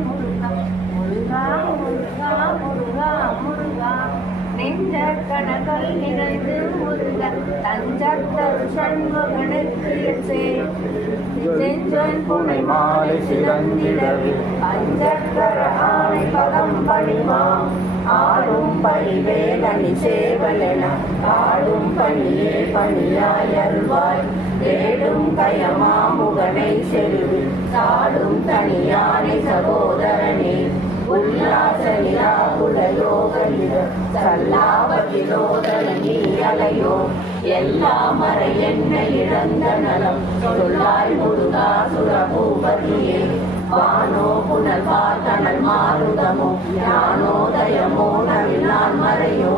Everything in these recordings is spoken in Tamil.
முருகா முருகா முருகா முருகா முருகா நெஞ்ச கணகள் நிகழ்ந்து முருகன் தஞ்சத்தரு சண்முகனுக்கு செஞ்சன் புனை மாலை சிறந்திடவே பஞ்சக்கர ஆணை பதம் பணிமா ஆடும் பணிவேலனி சேவலென ஆடும் பணியே பணியாய் அருள்வாய் தேடும் கயமா முகனை செல்வி சாடும் தனியானை சகோதரனே உல்லாசனியா குலயோகனிட சல்லாபகிலோதன நீ அலையோ எல்லா மறை என்ன இழந்த நலம் சொல்லாய் முருகா சுரபூபதியே வானோ புனல் பார்த்தனல் மாருதமோ ஞானோதயமோ நவிழான் மறையோ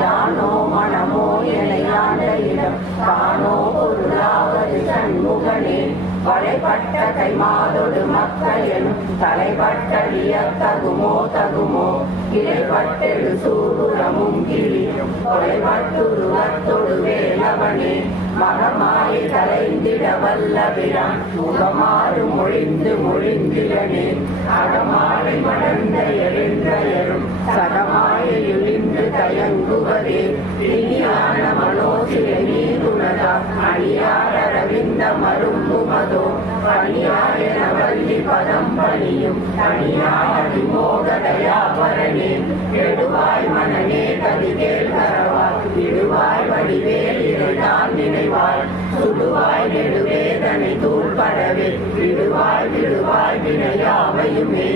யானோ மனமோ என யாண்ட இடம் காணோ பொருளாவது சண்முகனே வளைப்பட்ட கைமாதொடு மக்கள் எனும் தலைப்பட்டடிய தகுமோ கிளைப்பட்டெழு சூருரமும் கிளியும் கொலைப்பட்டுருவத்தொடு வேலவனே மகமாயை கலைந்திட வல்லவிடம் முகமாறு மொழிந்திலனே அகமாலை மடந்த எழுந்தயரும் சகமாயையுளிந்து தயங்குவதே இனியான மனோசில நீருணதா அணியார ரவிந்த மரும்புமதோ பணியாய நவல்லி பதம் பணியும் தனியாய் மோகதயாபரணே எடுவாய் மனநே கதிகேள் கரவாய் இடுவாய் வடிவேல் இறைதான் நினைவாய் சுடுவாய் நெடுவேதனை தூள்படவே விடுவாய் வினையாவையுமே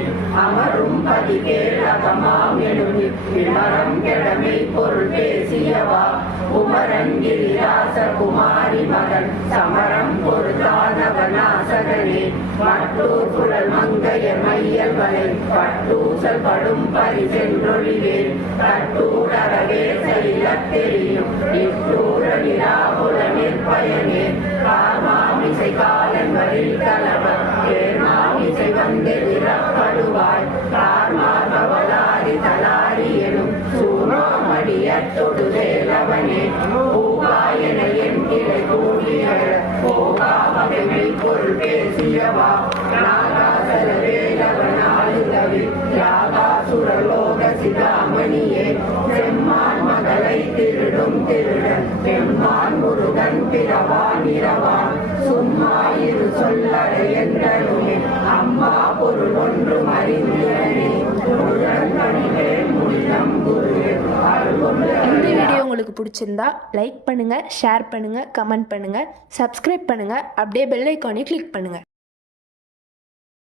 அமரும் பதிகேள் அகமாம் எனும் விமரம் கெடமை பொருள் பேசியவா குமரன் கிரிராச குமாரி மகன் சமரம் பொருத்தானவனாசகனே மற்றூர் குழல் மங்கையர் மையல் வலை பட்டூசல் படும் பரிசென்றொழிவேன் கட்டூடரவே செல்லத் தெரியும் இட்டூர நிராபுல நிற்பயனே காமாமிசை காலன் வரில் கலவர் கேர்மாமிசை வந்து விரப்படுவாய் கார்மார்பவலாரி தலாரி எனும் சூமாமடியத்தொடு வேலவனே பூவாயன என் கிளை கூடிய போகாவகை பொருள் பேசியவா நாகாசல வேலவனாலுதவி யாகாசுரலோக சிதாமணியே செம்மான் மகளை திருடும் திருடன் பெம்மான் முருகன் பிறவான் இரவான் சும்மா இரு சொல்லறை என்றருமே அம்மா பொருள் ஒன்றும் அறிந்தனே முருகன் பணிவேன் முனிதம் குருவே இந்த வீடியோ உங்களுக்கு பிடிச்சிருந்தா லைக் பண்ணுங்கள், ஷேர் பண்ணுங்கள், கமெண்ட் பண்ணுங்கள், சப்ஸ்கிரைப் பண்ணுங்கள், அப்படியே பெல் ஐக்கானை கிளிக் பண்ணுங்கள்.